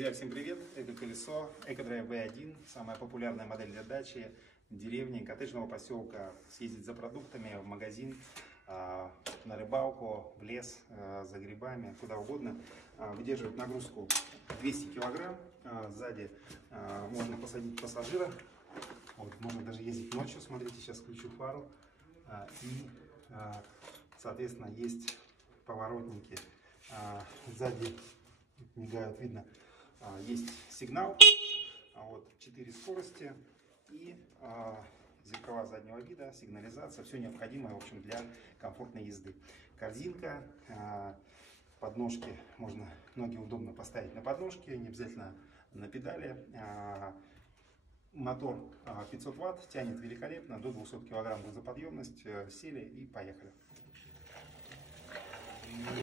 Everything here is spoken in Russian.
Друзья, всем привет! Эко-колесо, Эко-драйв V1, самая популярная модель для дачи, деревни, коттеджного поселка. Съездить за продуктами в магазин, на рыбалку, в лес, за грибами, куда угодно. Выдерживает нагрузку 200 килограмм. Сзади можно посадить пассажира. Вот, можно даже ездить ночью. Смотрите, сейчас включу фару. Соответственно, есть поворотники. Сзади мигают, видно, есть сигнал, вот 4 скорости и зеркала заднего вида, сигнализация, все необходимое, в общем, для комфортной езды. Корзинка, подножки, можно ноги удобно поставить на подножки, не обязательно на педали. Мотор 500 Вт, тянет великолепно, до 200 кг грузоподъемность, сели и поехали.